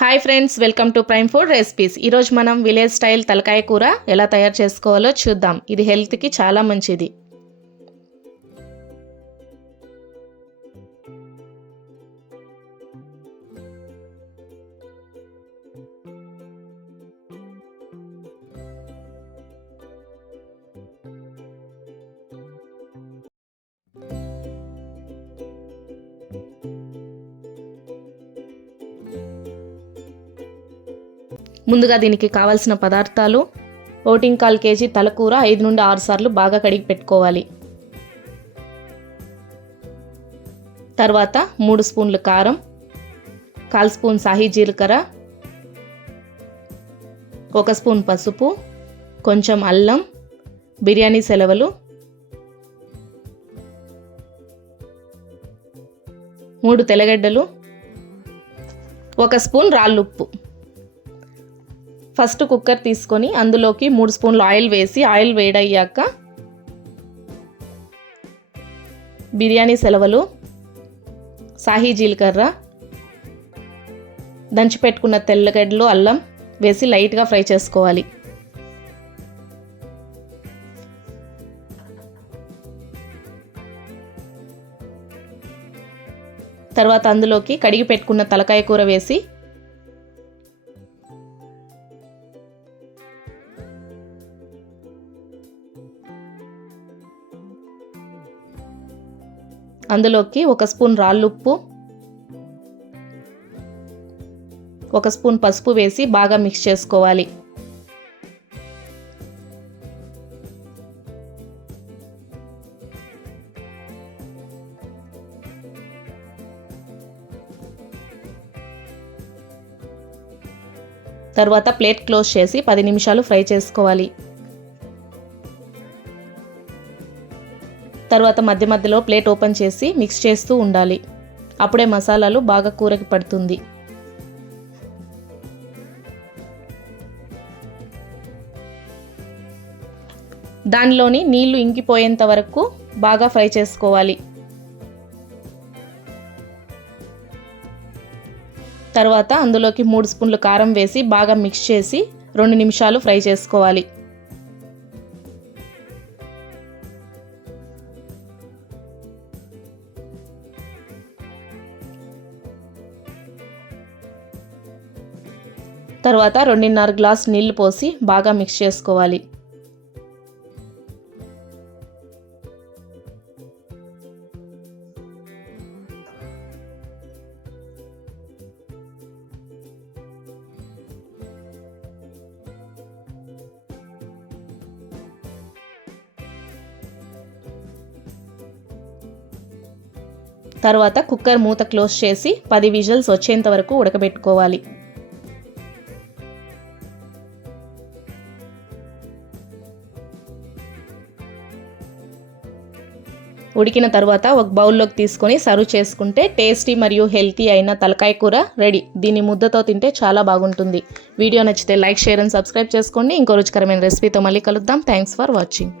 Hi friends, welcome to prime food recipes. ఈరోజు మనం village style తలకాయ కూర ఎలా తయారు చేసుకోవాలో చూద్దాం. ఇది హెల్త్కి చాలా మంచిది. ముందుగా దీనికి కావాల్సిన పదార్థాలు: 1.25 kg తలకూర 5 నుండి 6 సార్లు బాగా కడిగి పెట్టుకోవాలి. తర్వాత 3 స్పూన్లు కారం, 1/4 స్పూన్ సాహి జీలకర్ర, 1 స్పూన్ పసుపు, కొంచెం అల్లం, బిర్యానీ సెలవులు, 3 తెల్లగడ్డలు, 1 స్పూన్ రాళ్ళుప్పు. ఫస్ట్ కుక్కర్ తీసుకొని అందులోకి 3 స్పూన్లు ఆయిల్ వేసి ఆయిల్ వేడయ్యాక బిర్యానీ సెలవులు, సాహి జీలకర్ర, దంచి పెట్టుకున్న తెల్లగడ్డలు, అల్లం వేసి లైట్గా ఫ్రై చేసుకోవాలి. తర్వాత అందులోకి కడిగి పెట్టుకున్న తలకాయ కూర వేసి అందులోకి 1 స్పూన్ రాళ్ళుప్పు, 1 స్పూన్ పసుపు వేసి బాగా మిక్స్ చేసుకోవాలి. తర్వాత ప్లేట్ క్లోజ్ చేసి 10 నిమిషాలు ఫ్రై చేసుకోవాలి. తర్వాత మధ్య మధ్యలో ప్లేట్ ఓపెన్ చేసి మిక్స్ చేస్తూ ఉండాలి. అప్పుడే మసాలాలు బాగా కూరకి పడుతుంది. దానిలోని నీళ్లు ఇంకిపోయేంత వరకు బాగా ఫ్రై చేసుకోవాలి. తర్వాత అందులోకి 3 స్పూన్లు కారం వేసి బాగా మిక్స్ చేసి 2 నిమిషాలు ఫ్రై చేసుకోవాలి. తర్వాత 2.5 గ్లాస్ నీళ్లు పోసి బాగా మిక్స్ చేసుకోవాలి. తర్వాత కుక్కర్ మూత క్లోజ్ చేసి 10 విజిల్స్ వచ్చేంత వరకు ఉడకబెట్టుకోవాలి. ఉడికిన తర్వాత ఒక బౌల్లోకి తీసుకొని సర్వ్ చేసుకుంటే టేస్టీ మరియు హెల్తీ అయిన తలకాయ కూర రెడీ. దీన్ని ముద్దతో తింటే చాలా బాగుంటుంది. వీడియో నచ్చితే లైక్, షేర్ అండ్ సబ్స్క్రైబ్ చేసుకోండి. ఇంకో రుచికరమైన రెసిపీతో మళ్ళీ కలుద్దాం. Thanks for watching.